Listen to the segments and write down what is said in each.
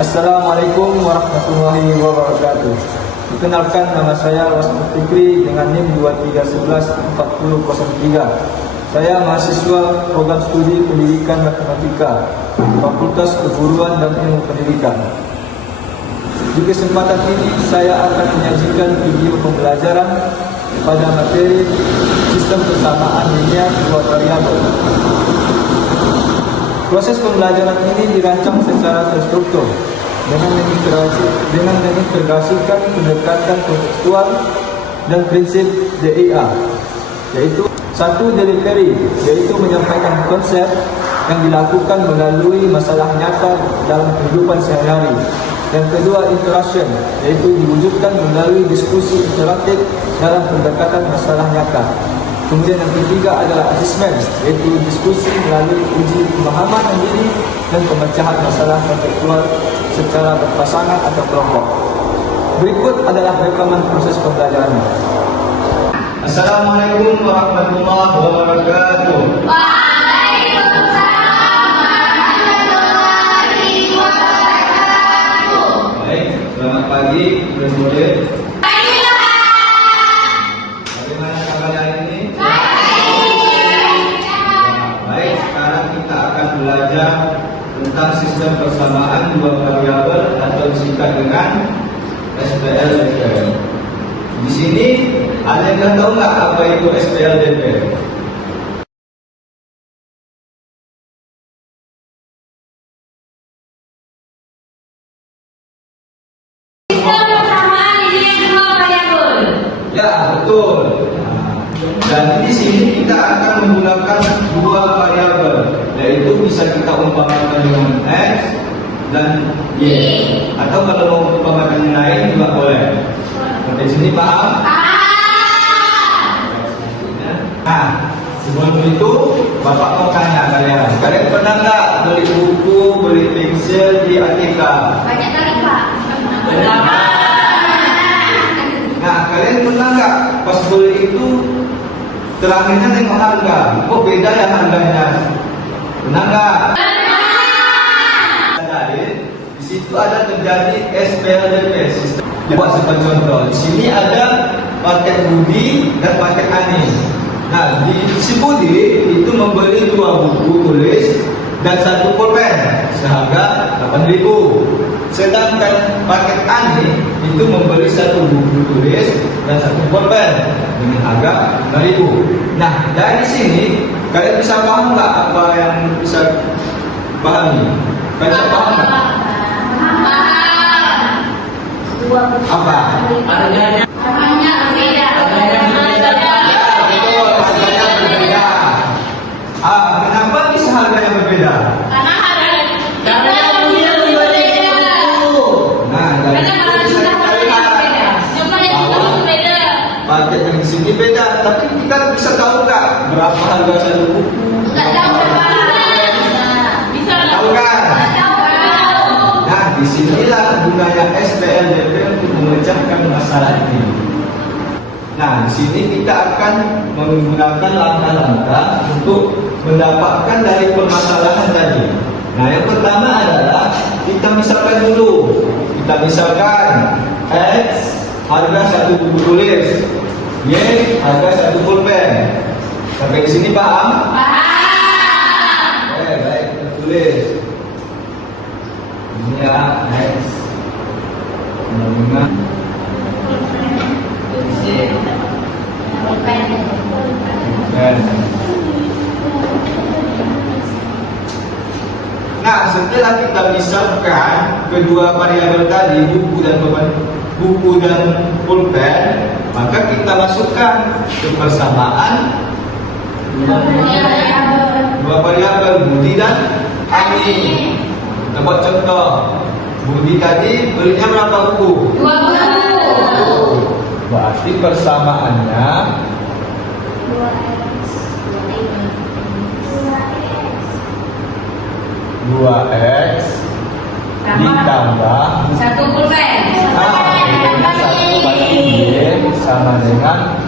Assalamualaikum warahmatullahi wabarakatuh. Perkenalkan, nama saya Wasmul Fikri dengan NIM 23114003. Saya mahasiswa program studi pendidikan matematika, Fakultas Keguruan dan Ilmu Pendidikan. Di kesempatan ini saya akan menyajikan video pembelajaran pada materi sistem persamaan linear dua variabel. Proses pembelajaran ini dirancang secara terstruktur dengan mengintegrasikan pendekatan kontekstual dan prinsip DIA, yaitu satu, delivery, yaitu menyampaikan konsep yang dilakukan melalui masalah nyata dalam kehidupan sehari-hari. Yang kedua, interaction, yaitu diwujudkan melalui diskusi interaktif dalam pendekatan masalah nyata. Kemudian yang ketiga adalah assessment, yaitu diskusi melalui uji pemahaman diri dan pemecahan masalah kontekstual secara berpasangan atau kelompok. Berikut adalah rekaman proses pembelajarannya. Assalamualaikum warahmatullahi wabarakatuh. Waalaikumsalam warahmatullahi wabarakatuh. Baik, selamat pagi, murid-murid. Bagaimana kabar hari ini? Baik, sekarang kita akan belajar tentang sistem persamaan dua variabel atau disingkat dengan SPLDP. Di sini ada yang tahu nggak apa itu SPLDP? Sistem persamaan linear dua variabel. Ya, betul. Dan di sini kita akan menggunakan dua variabel, yaitu bisa kita umpamakan dengan X dan Y. Atau kalau mau umpamakan yang lain juga boleh. Sampai sini paham? Nah, sebelum itu Bapak mau tanya kalian pernah nggak beli buku, beli pensil di Atika? Banyak kali, Pak. Nah, kalian pernah nggak pas beli itu terakhirnya nengok harga? Kok beda ya harganya? Pernah nggak? Di situ ada terjadi SPLDP, sistem. Buat sebagai contoh, di sini ada paket Budi dan paket Ani. Nah, di si Budi itu membeli 2 buku tulis dan 1 pulpen seharga 8.000. Sedangkan paket Ani itu membeli 1 buku tulis dan 1 pulpen dengan harga 5.000. Nah, dari sini kalian bisa paham nggak apa yang bisa pahami? Kalian bisa paham nggak? Apa? Harganya berbeda. Betul, harganya berbeda. Kenapa bisa harganya berbeda? Karena harganya berbeda. Nah, dari Karena itu bisa kita lihat bahwa paket yang di sini beda. Tapi kita bisa tahu nggak berapa harga satu buku? Nggak tahu, Pak. Bisa Tahu kan? Nah, disinilah gunanya SPLDP untuk memecahkan masalah ini. Nah, di sini kita akan menggunakan langkah-langkah untuk mendapatkan dari permasalahan tadi. Nah, yang pertama adalah kita misalkan dulu. Kita misalkan X harga 1 buku tulis, Y harga 1 pulpen. Sampai di sini paham? Baik, kita tulis. Ini ya X 5. Nah, setelah kita misalkan kedua variabel tadi, buku dan pulpen, maka kita masukkan ke persamaan dua variabel Budi dan Ani. Kita buat contoh. Budi tadi belinya berapa buku? 2 buku. Berarti persamaannya 2x ditambah 1 pulpen. satu bagi Y sama dengan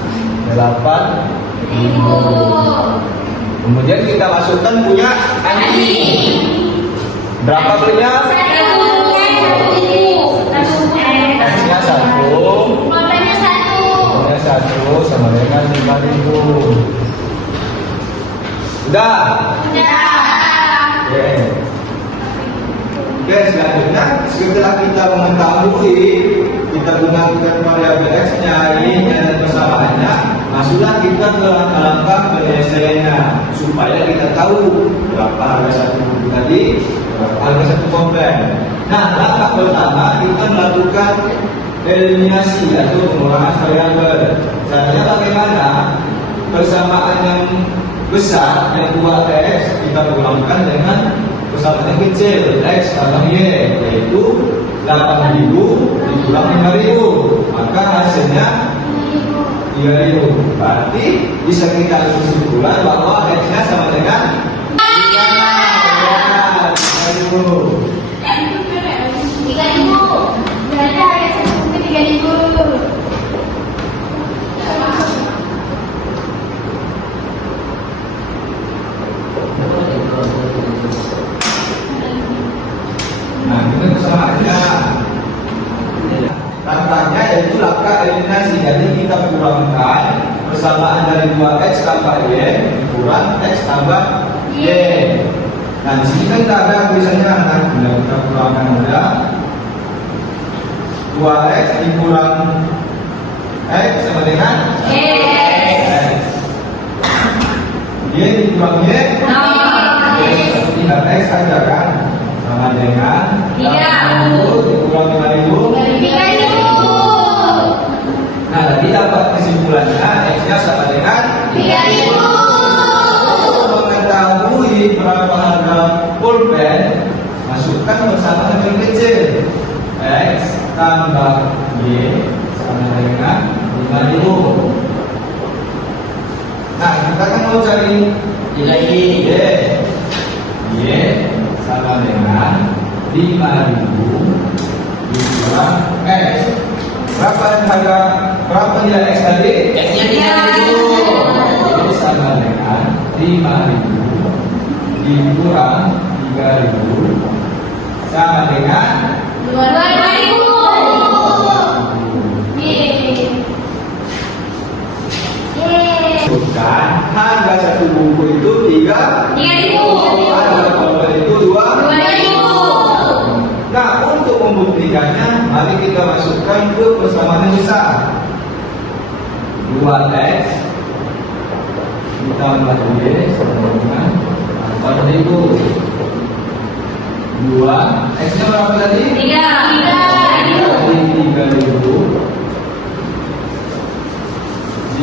8.000. Kemudian kita masukkan punya Ani. Berapa belinya? 1. kilo sama dengan 5.000. Sudah? Oke. Oke, selanjutnya setelah kita mengetahui kita gunakan variabel x-nya, y-nya dan persamaannya, masuklah kita ke langkah-langkah penyelesaiannya supaya kita tahu berapa harga satu buku tadi, berapa harga satu komplain. Nah, langkah pertama kita melakukan eliminasi atau pengurangan variabel. Caranya bagaimana? Persamaan yang besar yang 2x kita kurangkan dengan persamaan yang kecil x tambah y, yaitu 8.000 dikurang 5.000, maka hasilnya 3.000. Berarti bisa kita kesimpulan bahwa x-nya sama dengan 3.000. 3.000. Berarti harga satu buku 3.000. Nah, ini persamaannya. Tantangannya yaitu langkah eliminasi. Jadi kita kurangkan persamaan dari 2x tambah y kurang x tambah y. Nah, di sini kan tidak ada tulisannya. Nah, kita kurangkan ada 2x dikurang x sama dengan x. Y dikurang y. Tinggal x saja kan, sama dengan 3.000 dikurang 5.000. 3.000. Nah, tadi dapat kesimpulannya x-nya sama dengan 3.000. Untuk mengetahui berapa harga pulpen, masukkan persamaan yang kecil. X tambah y sama dengan 5.000. Nah, kita kan mau cari y. Y sama dengan 5.000 dikurang x. Berapa nilai x tadi? X-nya 3.000. Y sama dengan 5.000 dikurang 3.000 sama dengan 2.000. bukan harga satu buku itu 3.000. 3.000. Harga komplain itu 2.000. Nah, untuk membuktikannya, mari kita masukkan ke persamaan yang besar. 2x ditambah y sama dengan 4.000. 2 x-nya berapa tadi? 3.000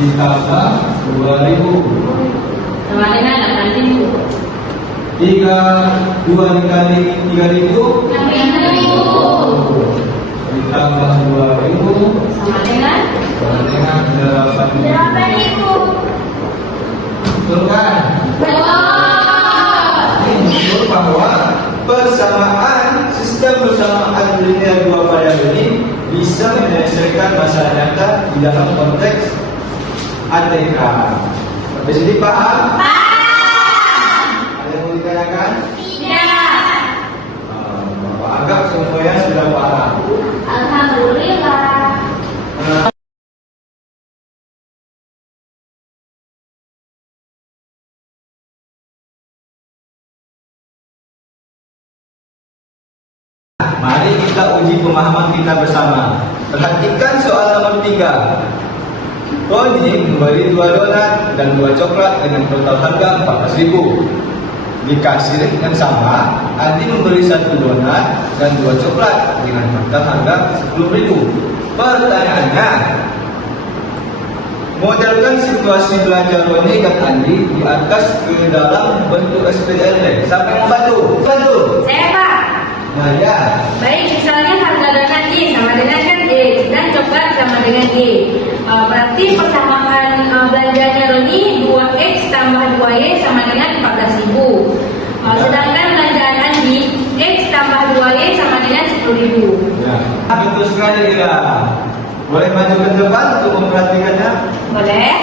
ditambah 2.000 Sama dengan 8.000. 2 dikali 3.000 6.000. ditambah 2.000 Sama dengan 8.000. 8.000. Betul kan? Ini menunjukkan bahwa sistem persamaan linear dua variabel ini bisa menyelesaikan masalah nyata di dalam konteks ATK. Sampai sini paham? Ada yang mau ditanyakan? Bapak anggap semuanya sudah paham. Alhamdulillah. Mari kita uji pemahaman kita bersama. Perhatikan soal nomor 3. Tony membeli 2 donat dan 2 coklat dengan total harga 14.000. Dikasih yang sama, Andi membeli 1 donat dan 2 coklat dengan total harga 10.000. Pertanyaannya, modelkan situasi belanja Roni dan Andi di atas ke dalam bentuk SPLD. Siapa yang membantu? Bantu. Saya Pak. Nah ya, Baik, misalnya harga donat Y sama dengan kan D dan coklat sama dengan D. Berarti persamaan belanjanya Roni 2X tambah 2Y sama dengan 14.000. Sedangkan belanjaan Andi X tambah 2Y sama dengan 10.000. ya. Betul sekali ya. Boleh maju ke depan untuk memperhatikannya? Boleh?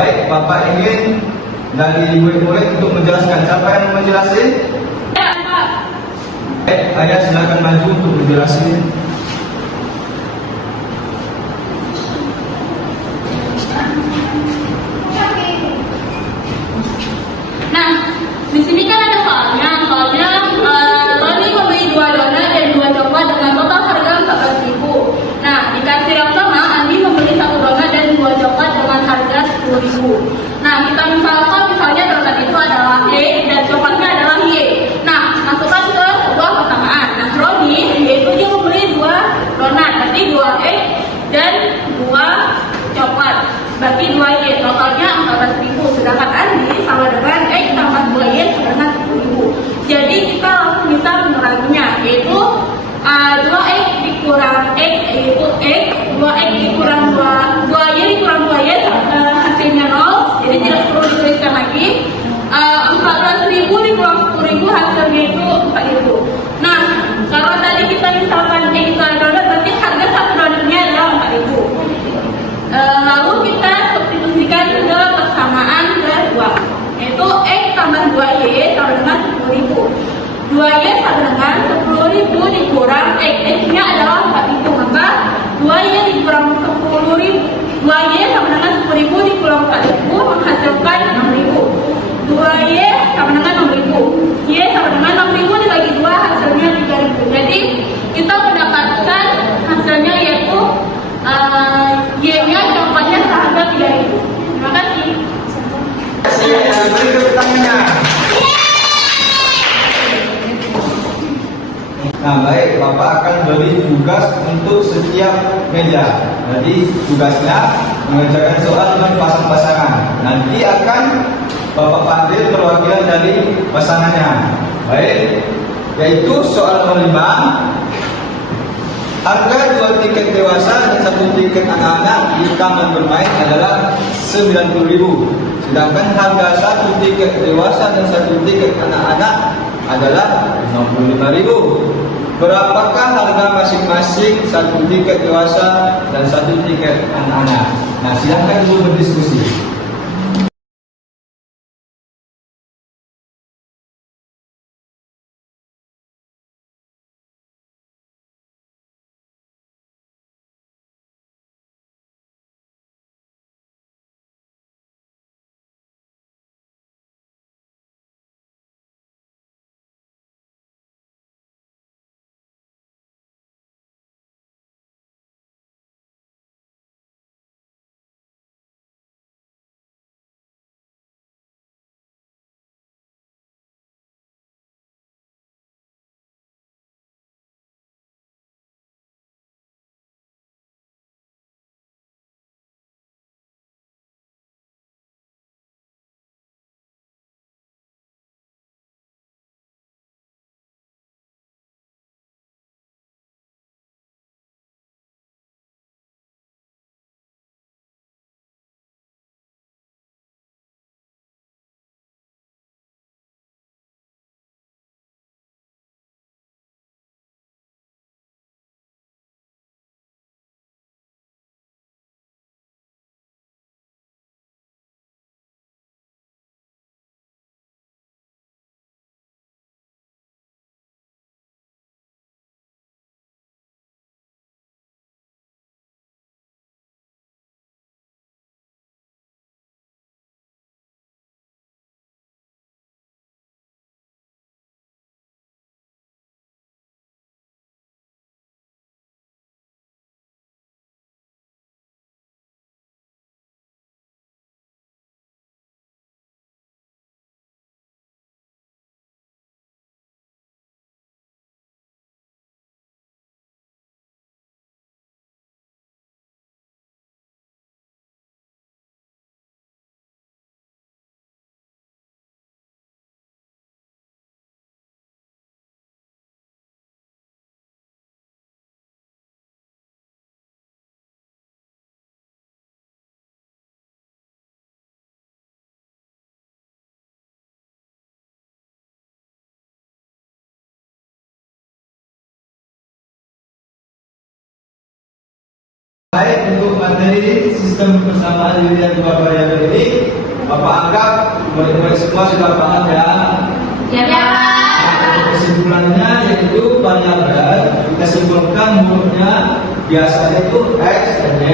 Baik, Bapak ingin dari murid-murid untuk menjelaskan. Siapa yang mau menjelaskan? Ya, Pak. Baik, ayah silakan maju untuk menjelaskan. Nah, di sini kan ada soalnya. Roni membeli 2 donat dan 2 coklat dengan total harga 14.000. Nah, dikasih yang sama, Andi membeli 1 donat dan 2 coklat dengan harga 10.000. Nah, kita misalnya donat itu adalah E dan coklatnya adalah Y. Nah, masukkan ke sebuah persamaan. Nah, Roni yaitu dia membeli 2 donat, berarti 2 E dan 2 coklat, berarti 2 Y, totalnya 14.000. Sedangkan Andi sama dengan X tambah 2 Y sama 10.000. Jadi kita langsung bisa menguranginya, yaitu 2X dikurang X yaitu X, 2X dikurang 2Y dikurang 2Y hasilnya 0, jadi tidak perlu dituliskan lagi. 14.000 dikurang 10.000 hasilnya itu 4.000. Nah, kalau tadi kita misalkan X itu adalah berarti harga satu donatnya adalah 4.000. Lalu kita substitusikan ke persamaan kedua, yaitu X tambah 2Y sama dengan 10.000. 2Y sama dengan 10.000 dikurang X-nya adalah 4.000, maka 2Y dikurang 10.000, 2Y sama dengan 10.000 dikurang 4.000 menghasilkan 6.000. 2Y sama dengan 6.000, Y sama dengan 6.000 dibagi 2 hasilnya 3.000. Jadi kita mendapatkan hasilnya yaitu Y-nya coklatnya seharga 3.000. Terima kasih. Beri tepuk tangannya. Nah, baik, Bapak akan beri tugas untuk setiap meja. Jadi tugasnya mengerjakan soal dengan pasang-pasangan. Nanti akan Bapak panggil perwakilan dari pasangannya. Baik, yaitu soal nomor 5. Harga 2 tiket dewasa dan 1 tiket anak-anak di taman bermain adalah 90.000. Sedangkan harga 1 tiket dewasa dan 1 tiket anak-anak adalah 65.000. Berapakah harga masing-masing 1 tiket dewasa dan 1 tiket anak-anak? Nah, silakan dulu berdiskusi. Baik, untuk materi sistem persamaan linear dua variabel ini, Bapak anggap murid-murid semua sudah paham ya? Ya, Pak. Kesimpulannya yaitu variabel kita simpulkan hurufnya biasanya itu X dan Y.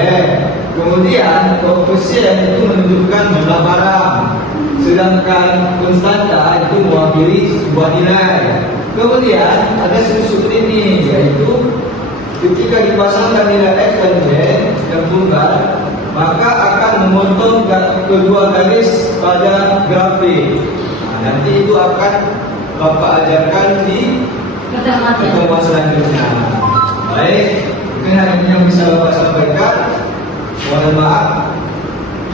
Kemudian koefisien itu menunjukkan jumlah barang, sedangkan konstanta itu mewakili sebuah nilai. Kemudian ada sudut ini, yaitu ketika dipasangkan nilai X dan Y yang tunggal, maka akan memotong kedua garis pada grafik. Nah, nanti itu akan Bapak ajarkan di pertemuan selanjutnya. Baik, mungkin hanya ini yang bisa Bapak sampaikan. Mohon maaf.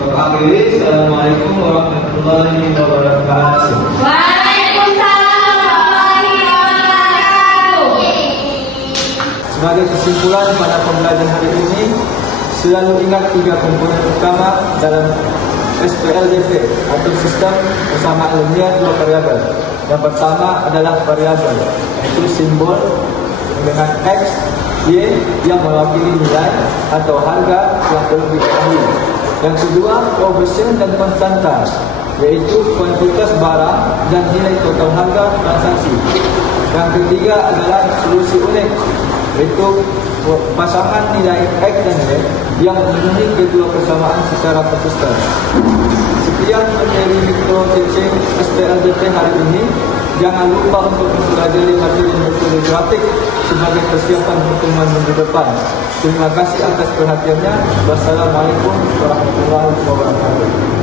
Bapak akhiri. Assalamualaikum warahmatullahi wabarakatuh. Waalaikumsalam warahmatullahi wabarakatuh. Sebagai kesimpulan pada pembelajaran hari ini, selalu ingat 3 komponen utama dalam SPLDV atau sistem persamaan linear dua variabel. Yang pertama adalah variabel, yaitu simbol dengan X, Y yang mewakili nilai atau harga yang perlu diketahui. Yang kedua, koefisien dan konstanta, yaitu kuantitas barang dan nilai total harga transaksi. Yang ketiga adalah solusi unik, yaitu pasangan nilai X dan Y yang memenuhi kedua persamaan secara konsisten. Sekian materi mikro teaching SPLDP hari ini. Jangan lupa untuk mempelajari materi metode grafik sebagai persiapan pertemuan minggu depan. Terima kasih atas perhatiannya. Wassalamualaikum warahmatullahi wabarakatuh.